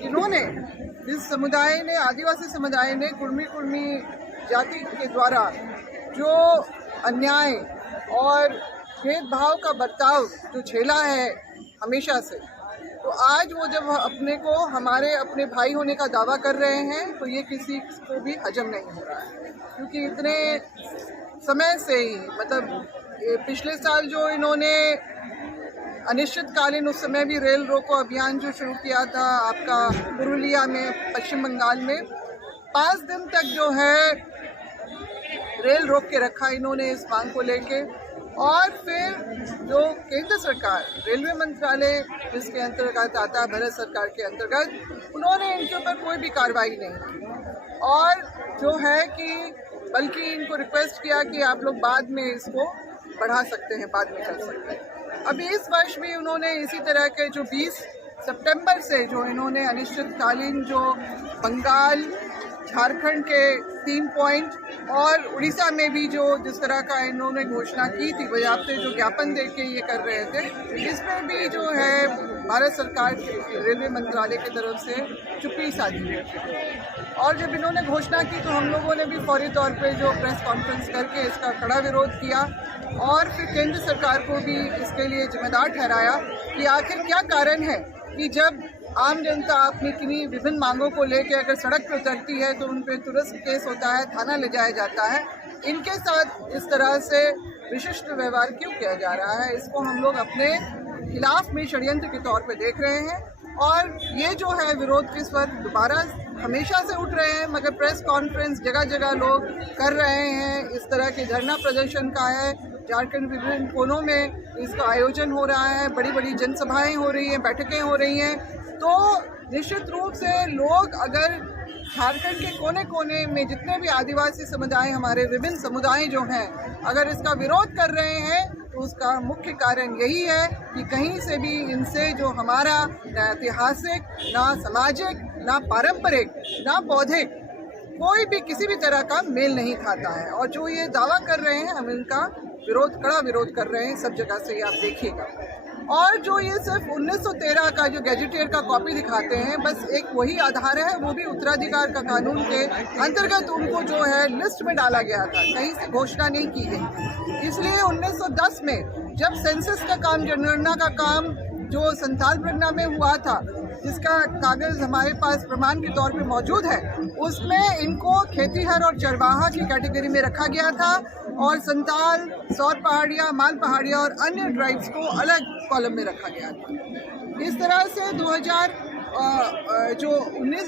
इन्होंने इस समुदाय ने, आदिवासी समुदाय ने कुर्मी जाति के द्वारा जो अन्याय और भेदभाव का बर्ताव जो झेला है हमेशा से, तो आज वो जब अपने भाई होने का दावा कर रहे हैं तो ये किसी को भी हजम नहीं हो रहा है। क्योंकि इतने समय से ही, मतलब पिछले साल जो इन्होंने अनिश्चितकालीन, उस समय भी रेल रोको अभियान जो शुरू किया था आपका पुरुलिया में, पश्चिम बंगाल में, 5 दिन तक जो है रेल रोक के रखा इन्होंने इस मांग को लेके। और फिर जो केंद्र सरकार, रेलवे मंत्रालय जिसके अंतर्गत आता है, भारत सरकार के अंतर्गत, उन्होंने इनके ऊपर कोई भी कार्रवाई नहीं की और जो है कि बल्कि इनको रिक्वेस्ट किया कि आप लोग बाद में इसको बढ़ा सकते हैं, बाद में कर सकते हैं। अभी इस वर्ष भी उन्होंने इसी तरह के जो 20 सितंबर से जो इन्होंने अनिश्चितकालीन जो बंगाल, झारखंड के 3 पॉइंट और उड़ीसा में भी जो जिस तरह का इन्होंने घोषणा की थी, बजाबते जो ज्ञापन दे के ये कर रहे थे, इसमें भी जो है भारत सरकार के रेलवे मंत्रालय की तरफ से चुप्पी साधी है। और जब इन्होंने घोषणा की तो हम लोगों ने भी फौरी तौर पे जो प्रेस कॉन्फ्रेंस करके इसका कड़ा विरोध किया और फिर केंद्र सरकार को भी इसके लिए जिम्मेदार ठहराया कि आखिर क्या कारण है कि जब आम जनता अपनी किन्हीं विभिन्न मांगों को लेकर अगर सड़क पर उतरती है तो उन पर तुरंत केस होता है, थाना ले जाया जाता है। इनके साथ इस तरह से विशिष्ट व्यवहार क्यों किया जा रहा है, इसको हम लोग अपने खिलाफ में षड्यंत्र के तौर पे देख रहे हैं। और ये जो है विरोध के स्वर दोबारा हमेशा से उठ रहे हैं, मगर प्रेस कॉन्फ्रेंस जगह जगह लोग कर रहे हैं, इस तरह के धरना प्रदर्शन का है। झारखंड विभिन्न कोनों में इसका आयोजन हो रहा है, बड़ी बड़ी जनसभाएं हो रही हैं, बैठकें हो रही हैं। तो निश्चित रूप से लोग अगर झारखंड के कोने कोने में जितने भी आदिवासी समुदाय, हमारे विभिन्न समुदाय जो हैं, अगर इसका विरोध कर रहे हैं तो उसका मुख्य कारण यही है कि कहीं से भी इनसे जो हमारा ना ऐतिहासिक, ना सामाजिक, ना पारंपरिक, ना बौद्धिक कोई भी किसी भी तरह का मेल नहीं खाता है। और जो ये दावा कर रहे हैं, हम इनका कड़ा विरोध कर रहे हैं, सब जगह से ये आप देखिएगा। और जो ये सिर्फ 1913 का जो गैजेटियर का कॉपी दिखाते हैं, बस एक वही आधार है, वो भी उत्तराधिकार का कानून के अंतर्गत उनको जो है लिस्ट में डाला गया था, कहीं से घोषणा नहीं की गई। इसलिए 1910 में जब सेंसस का काम, जनगणना का काम जो संथाल परगना में हुआ था, जिसका कागज हमारे पास प्रमाण के तौर पे मौजूद है, उसमें इनको खेतीहर और चरवाहा की कैटेगरी में रखा गया था और संताल, सौर पहाड़िया, माल पहाड़िया और अन्य ट्राइब्स को अलग कॉलम में रखा गया था। इस तरह से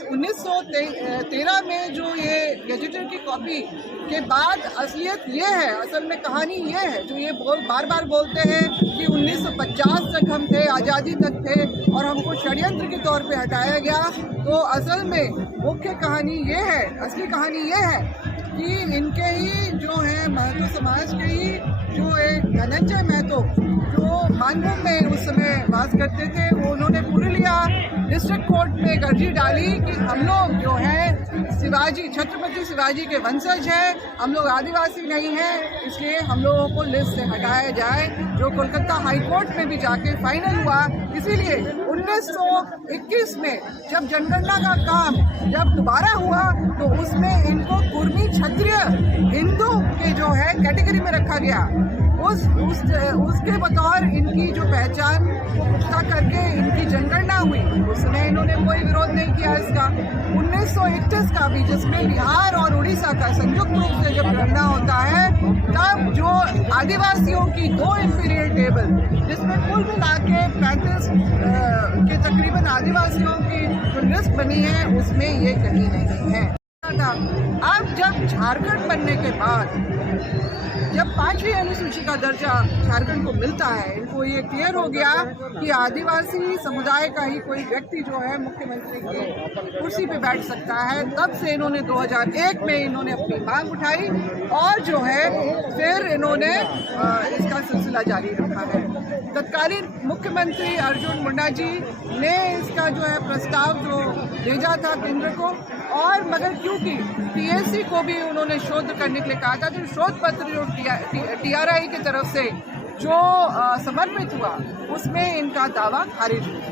1913 में जो ये गैजेटर की कॉपी के बाद असलियत ये है, असल में कहानी ये है, जो ये बार बार बोलते हैं कि 1950 तक हम थे, आज़ादी तक थे और हमको षड्यंत्र के तौर पे हटाया गया। तो असल में मुख्य कहानी ये है, असली कहानी ये है कि इनके ही जो है महतो समाज के ही जो एक धनंजय महतो जो मानभूम में उस समय वास करते थे, वो उन्होंने पुरुलिया डिस्ट्रिक्ट कोर्ट में एक अर्जी डाली कि हम लोग जो है छत्रपति शिवाजी के वंशज हैं, हम लोग आदिवासी नहीं हैं, इसलिए हम लोगों को लिस्ट से हटाया जाए, जो कोलकाता हाई कोर्ट में भी जाके फाइनल हुआ। इसीलिए 1921 में जब जनगणना का काम जब दोबारा हुआ तो उसमें इनको कुर्मी, क्षत्रिय, हिंदू के जो है कैटेगरी में रखा गया। उसके बतौर इनकी जो पहचान को पुख्ता करके इनकी जनगणना हुई, उसमें इन्होंने कोई विरोध नहीं किया इसका। 1931 का भी, जिसमें बिहार और उड़ीसा का संयुक्त रूप से जब गणना होता है, तब जो आदिवासियों की 2 इंफीरियर टेबल, जिसमें कुल मिला के 35 के तकरीबन आदिवासियों की जो लिस्ट बनी है, उसमें ये कहीं नहीं है। अब जब झारखंड बनने के बाद जब 5वीं अनुसूची का दर्जा झारखंड को मिलता है, इनको ये क्लियर हो गया कि आदिवासी समुदाय का ही कोई व्यक्ति जो है मुख्यमंत्री की कुर्सी पे बैठ सकता है, तब से इन्होंने 2001 में इन्होंने अपनी मांग उठाई और जो है फिर इन्होंने इसका सिलसिला जारी रखा है। तत्कालीन मुख्यमंत्री अर्जुन मुंडा जी ने इसका जो है प्रस्ताव जो भेजा था केंद्र को, और मगर क्योंकि पीएससी को भी उन्होंने शोध करने के लिए कहा था, तो शोध पत्र जो टीआरआई की तरफ से जो समर्पित हुआ उसमें इनका दावा खारिज हुआ।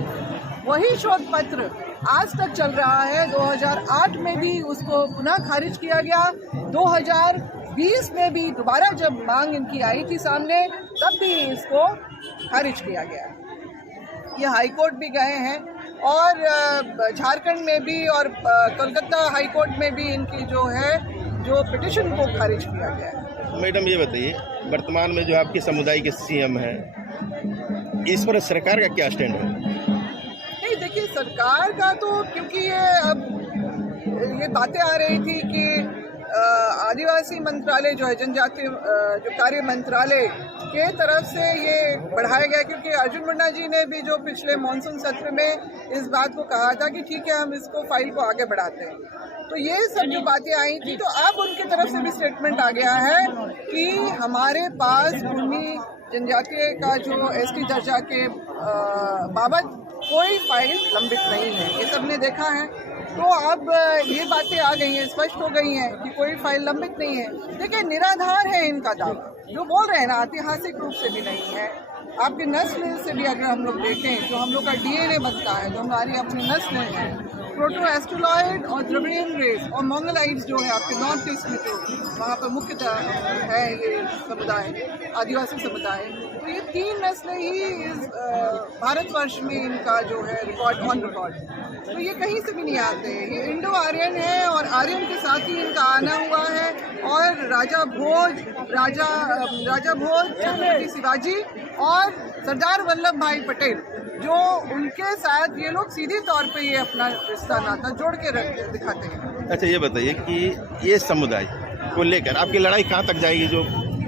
वही शोध पत्र आज तक चल रहा है। 2008 में भी उसको पुनः खारिज किया गया, 2020 में भी दोबारा जब मांग इनकी आई थी सामने तब भी इसको खारिज किया गया। ये हाई कोर्ट भी गए हैं और झारखंड में भी और कोलकाता हाई कोर्ट में भी इनकी जो पिटिशन को खारिज किया गया है। मैडम ये बताइए, वर्तमान में जो आपके समुदाय के सीएम हैं, इस पर सरकार का क्या स्टैंड है? नहीं, देखिए सरकार का तो, क्योंकि ये बातें आ रही थी कि आदिवासी मंत्रालय जो है, जनजातीय जो कार्य मंत्रालय के तरफ से ये बढ़ाया गया, क्योंकि अर्जुन मुंडा जी ने भी जो पिछले मानसून सत्र में इस बात को कहा था कि ठीक है हम इसको फाइल को आगे बढ़ाते हैं। तो ये सब जो बातें आई थी, तो अब उनकी तरफ से भी स्टेटमेंट आ गया है कि हमारे पास भूमि जनजातीय का जो एसटी दर्जा के बाबत कोई फाइल लंबित नहीं है। ये सबने देखा है, तो अब ये बातें आ गई हैं, स्पष्ट हो गई हैं कि कोई फाइल लंबित नहीं है। देखिए निराधार है इनका दावा, जो बोल रहे हैं ना, ऐतिहासिक रूप से भी नहीं है। आपकी नस्ल से भी अगर हम लोग देखें, जो हम लोग का डीएनए बनता है, जो हमारी अपनी नस्ल है, प्रोटो एस्ट्रोलॉइड और द्रविडियन रेस और मंगोलाइट्स जो है आपके नॉर्थ ईस्ट में, जो वहाँ पर मुख्यतः है ये समुदाय, आदिवासी समुदाय, तो ये 3 नस्लें ही इस भारतवर्ष में इनका जो है रिकॉर्ड ऑन रिकॉर्ड, तो ये कहीं से भी नहीं आते हैं। ये इंडो आर्यन है और आर्यन के साथ ही इनका आना हुआ है। और राजा भोज, छत्रपति शिवाजी और सरदार वल्लभ भाई पटेल, जो उनके साथ ये लोग सीधे तौर पे ये अपना रिश्ता नाता जोड़ के दिखाते हैं। अच्छा ये बताइए कि ये समुदाय को लेकर आपकी लड़ाई कहाँ तक जाएगी? जो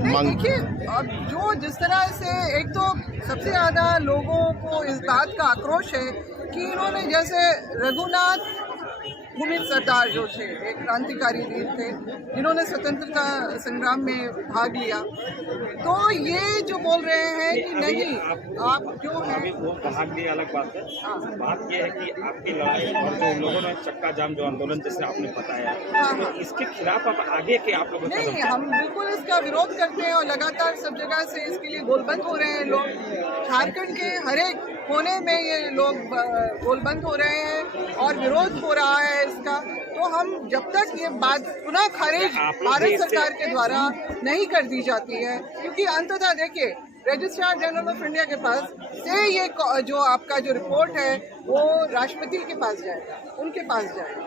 मांग, देखिए अब जो जिस तरह से, एक तो सबसे ज़्यादा लोगों को इस बात का आक्रोश है कि इन्होंने, जैसे रघुनाथ भूमित सरदार जो थे, एक क्रांतिकारी वीर थे जिन्होंने स्वतंत्रता संग्राम में भाग लिया, तो ये जो बोल रहे हैं कि नहीं आप जो है वो भाग लिया अलग बात है। बात ये है कि आपकी लड़ाई और जो लोगों ने चक्का जाम जो आंदोलन जैसे आपने बताया, तो इसके खिलाफ अब आगे के आप लोग नहीं, हम बिल्कुल इसका विरोध करते हैं और लगातार सब जगह से इसके लिए गोलबंद हो रहे हैं लोग। झारखंड के हर एक कोने में ये लोग गोलबंद हो रहे हैं और विरोध हो रहा है इसका। तो हम जब तक ये बात पुनः खारिज भारत सरकार के द्वारा नहीं कर दी जाती है, क्योंकि अंततः देखिए रजिस्ट्रार जनरल ऑफ इंडिया के पास से ये जो आपका जो रिपोर्ट है वो राष्ट्रपति के पास जाएगा, उनके पास जाएगा,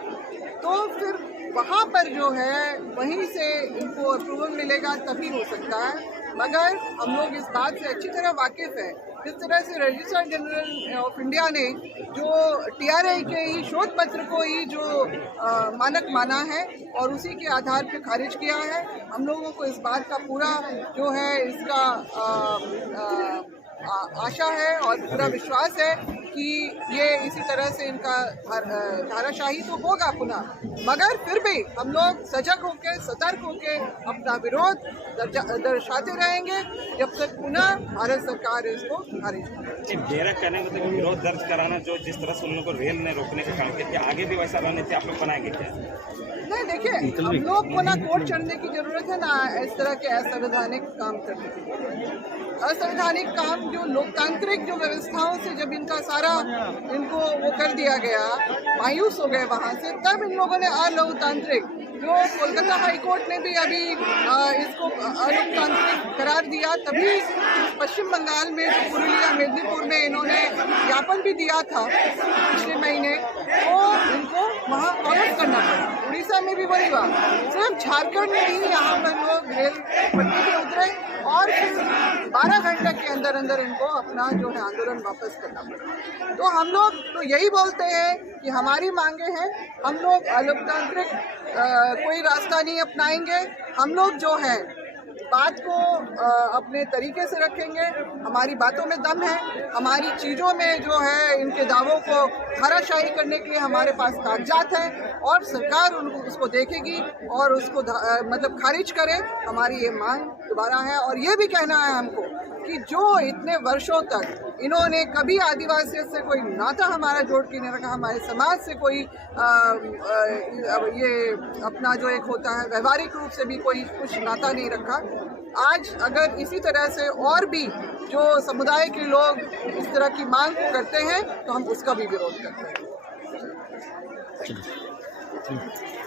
तो फिर वहाँ पर जो है वहीं से इनको अप्रूवल मिलेगा, तभी हो सकता है। मगर हम लोग इस बात से अच्छी तरह वाकिफ है, जिस तरह से रजिस्ट्रार जनरल ऑफ इंडिया ने जो TRI के ही शोध पत्र को ही जो मानक माना है और उसी के आधार पर खारिज किया है। हम लोगों को इस बात का पूरा जो है इसका आशा है और पूरा विश्वास है कि ये इसी तरह से इनका धाराशाही तो होगा पुनः, मगर फिर भी हम लोग सजग होकर, सतर्क होकर अपना विरोध दर्शाते रहेंगे जब तक पुनः भारत सरकार इसको खारिज करे। मेरा कहने का मतलब विरोध दर्ज कराना, जो जिस तरह से उन लोगों को रेल ने रोकने का काम किया, आगे भी वैसा रणनीति आप लोग बनाएंगे क्या? नहीं, देखिए हम लोग को ना कोर्ट चढ़ने की जरूरत है, ना इस तरह के असंवैधानिक काम करने की। असंवैधानिक काम जो लोकतांत्रिक जो व्यवस्थाओं से जब इनका सारा इनको वो कर दिया गया, मायूस हो गए वहाँ से, तब इन लोगों ने अलोकतांत्रिक, जो कोलकाता हाई कोर्ट ने भी अभी इसको अलोकतांत्रिक करार दिया, तभी पश्चिम बंगाल में जो पुरुलिया मेदिनीपुर में इन्होंने ज्ञापन भी दिया था पिछले महीने, तो इनको वहाँ वापस करना पड़ा। उड़ीसा में भी वही हुआ, सिर्फ झारखंड में ही यहाँ पर लोग रेल पटरी पे उतरे और फिर 12 घंटे के अंदर अंदर इनको अपना जो है आंदोलन वापस करना पड़ा। तो हम लोग तो यही बोलते हैं कि हमारी मांगे हैं, हम लोग अलोकतांत्रिक कोई रास्ता नहीं अपनाएंगे। हम लोग जो है बात को अपने तरीके से रखेंगे, हमारी बातों में दम है, हमारी चीज़ों में जो है इनके दावों को धाराशाही करने के लिए हमारे पास कागजात हैं और सरकार उनको उसको देखेगी और उसको मतलब खारिज करे। हमारी ये मांग दोबारा है और ये भी कहना है हमको कि जो इतने वर्षों तक इन्होंने कभी आदिवासियों से कोई नाता हमारा जोड़ के नहीं रखा, हमारे समाज से कोई ये अपना जो एक होता है व्यवहारिक रूप से भी कोई कुछ नाता नहीं रखा, आज अगर इसी तरह से और भी जो समुदाय के लोग इस तरह की मांग करते हैं तो हम उसका भी विरोध करते हैं। Thank you.